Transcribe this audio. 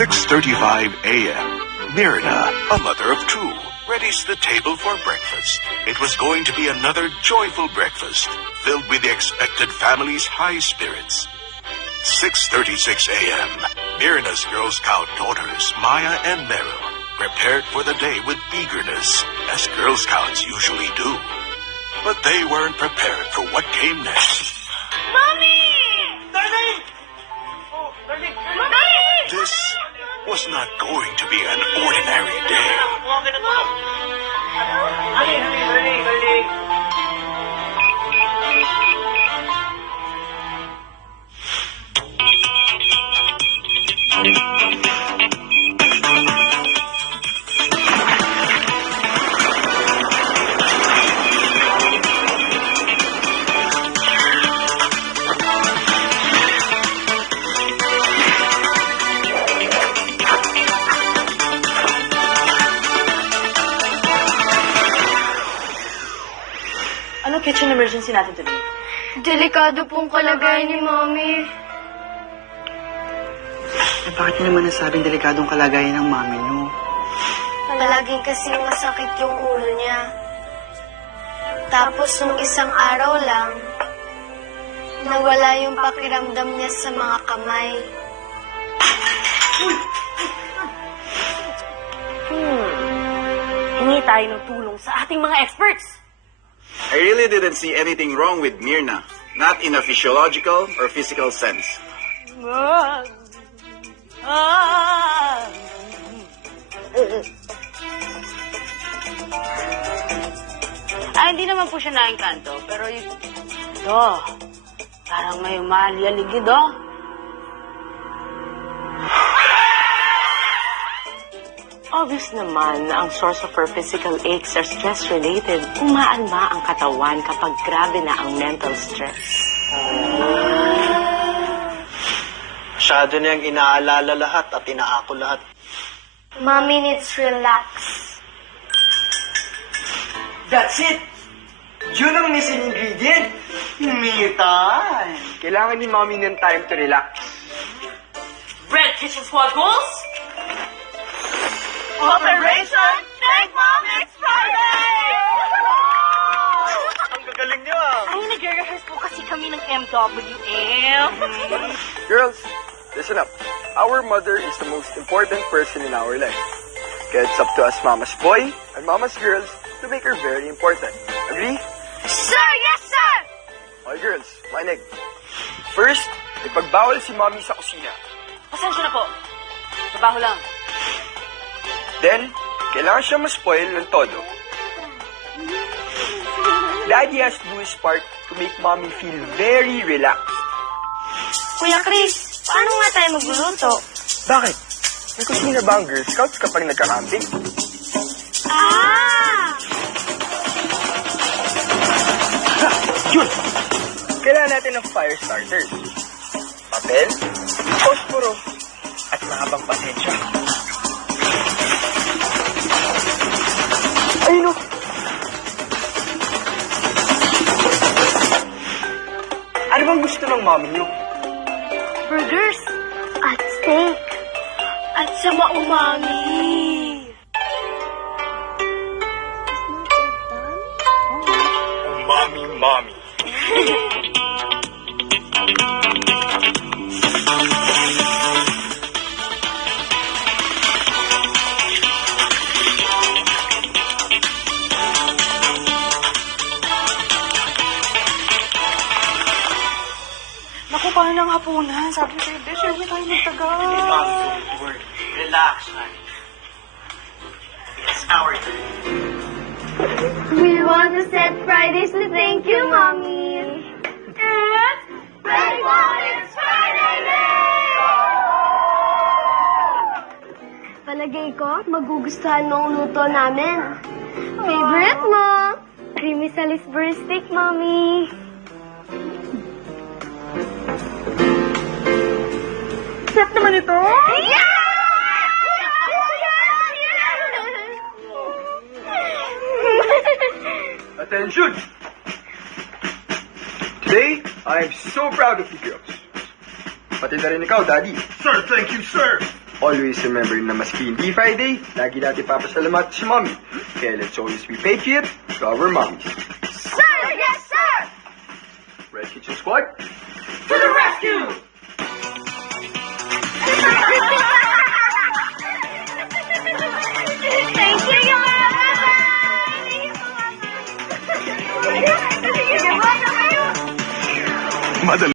6:35 a.m. Myrna, a mother of two, readies the table for breakfast. It was going to be another joyful breakfast, filled with the expected family's high spirits. 6:36 a.m. Myrna's Girl Scout daughters, Maya and Meryl, prepared for the day with eagerness, as Girl Scouts usually do. But they weren't prepared for what came next. Mommy! Darling! Oh, darling! Mommy! This was not going to be an ordinary day. Okay na to. Darling! Anong kitchen emergency natin today? Delikado pong kalagayan ni Mommy. Eh, bakit niyo naman nasabing delikadong kalagayan ng mami niyo? Palaging kasing masakit yung ulo niya. Tapos nung isang araw lang, nawala yung pakiramdam niya sa mga kamay. Hingi tayo ng tulong sa ating mga experts. I really didn't see anything wrong with Myrna. Not in a physiological or physical sense. Hindi naman po siya naengkanto, pero ito, parang may umalialigid, oh. Obvious naman na ang source of her physical aches are stress-related. Umaalma ang katawan kapag grabe na ang mental stress. Masyado niyang inaalala lahat at inaako lahat. Mommy needs relax. That's it! Yun ang missing ingredient. Me time. Kailangan ni Mommy ng time to relax. Red Kitchen Squad goals? Operation Thank Mom Next Friday! Ang gagaling niya. Ay, nag-rehearse po kasi kami ng MWM. Girls, listen up. Our mother is the most important person in our life. Kaya it's up to us mama's boy and mama's girls to make her very important. Agree? Sir, yes, sir! Okay, girls, makinig. First, ipagbawal si mommy sa kusina. Pasensya na po. Trabaho lang. Then, kailangan siya ma-spoil ng todo. Daddy has to do his part to make mommy feel very relaxed. Kuya Chris, paano nga tayo magluluto? Bakit? May kusina ba ang Girl Scouts kapag nagka-camping? Ah! Yun! Kailangan natin ng fire starters. Papel, posporo, at mahabang pasensya. Ayun o! Ano bang gusto ng mommy niyo? Burgers at steak at sa maumami. Mommy. Naku, paano ng hapunan? Sabi ko, syempre tayo magtagal. Don't worry. Relax, honey. It's our turn. We want to set Fridays to thank you, Mommy. It's Thank Mom It's Friday Day! Palagay ko, magugustuhan mo ang luto namin. Favorite mo? Creamy Salisbury steak, Mommy. Sarap naman ito. Yeah! Attention! Today, I'm so proud of you girls. Pati na rin ikaw, Daddy. Sir, thank you, sir. Always remember na maski hindi Friday, lagi natin papasalamat si Mommy. Kaya let's always be patriot to our mommies. Sir, yes, sir! Red Kitchen Squad, To the rescue!